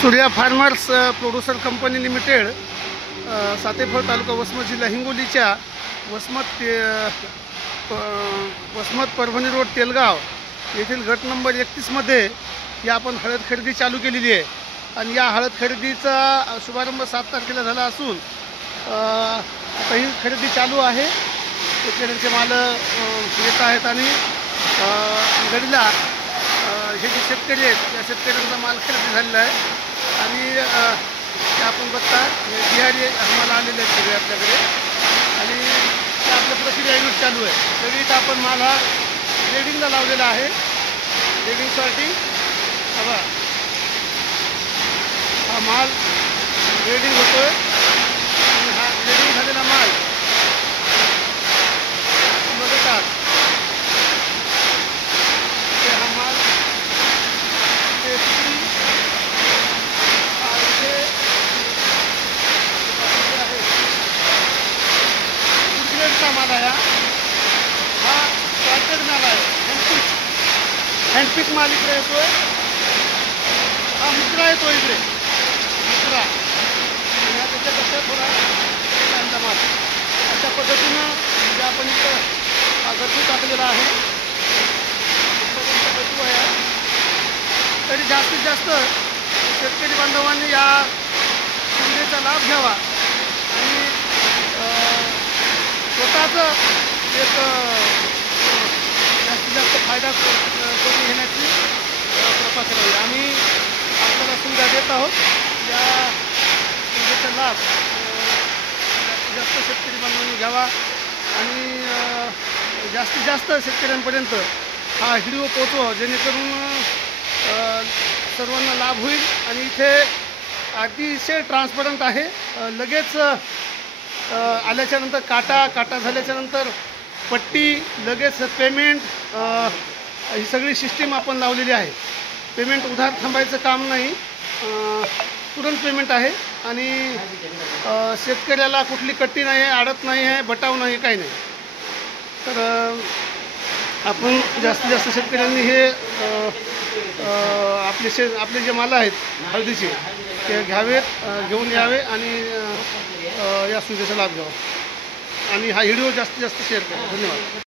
Surya farmers producer company limited Satephal taluka Vasmat जिल्हा हिंगोलीच्या Vasmat Parbhani road Telgaon येथील गट नंबर 31 मध्ये या आपण हळद खरेदी चालू केलेली आहे आणि या हळद खरेदीचा शुभारंभ 7 तारखेला झाला असून आता ही खरेदी चालू आहे। शेतकऱ्यांचे माल येत आहेत आणि गडीला हे जे शेतकरी आहेत त्या शेतकऱ्यांचा माल खरेदी झालेला आहे आणि ते आपण बघता बिहारी आम्हाला आलेले आहेत सगळे आपल्याकडे आणि ते आपलं प्रक्रिया युनिट चालू आहे। सगळीत आपण माल हा ग्रेडिंगला लावलेला आहे। ग्रेडिंगसाठी हा माल ग्रेडिंग होतोय आणि हा ग्रेडिंग झालेला माल बघतात ते हा माल ते ग्रेडचा माल आहे। हा सॉर्टेड माल आहे। हँडपिक माल इकडे येतोय। हा मुद्रा येतो इकडे मुद्रा आणि त्याच्यापेक्षा थोडा चांगला माल अशा पद्धतीनं म्हणजे आपण इथं हा गट्टू टाकलेला आहे। गट्टू आहे तरी जास्तीत जास्त शेतकरी बांधवांनी या सुविधेचा लाभ घ्यावा आणि स्वतःचं एक जास्तीत जास्त फायदा करून घेण्याची कृपा करावी। आम्ही आपल्याला सुविधा देत आहोत। या सुविधेचा लाभ जास्तीत जास्त शेतकरी बांधवांनी घ्यावा आणि जास्तीत जास्त शेतकऱ्यांपर्यंत हा व्हिडिओ पोहोचवा जेणेकरून सर्वांना लाभ होईल। आणि इथे अतिशय ट्रान्सपरंट आहे। लगेच आल्याच्यानंतर काटा झाल्याच्यानंतर पट्टी लगेच पेमेंट ही सगळी सिस्टीम आपण लावलेली आहे। पेमेंट उधार थांबायचं काम नाही, तुरंत पेमेंट आहे आणि शेतकऱ्याला कुठली कट्टी नाही आहे, अडत नाही आहे, बटाव नाही, काही नाही। तर आपण जास्तीत जास्त शेतकऱ्यांनी हे आपले जे माल आहेत हळदीचे ते घेऊन यावे आणि या सुविधेचा लाभ घ्यावा आणि हा व्हिडिओ जास्तीत जास्त शेअर करा। धन्यवाद।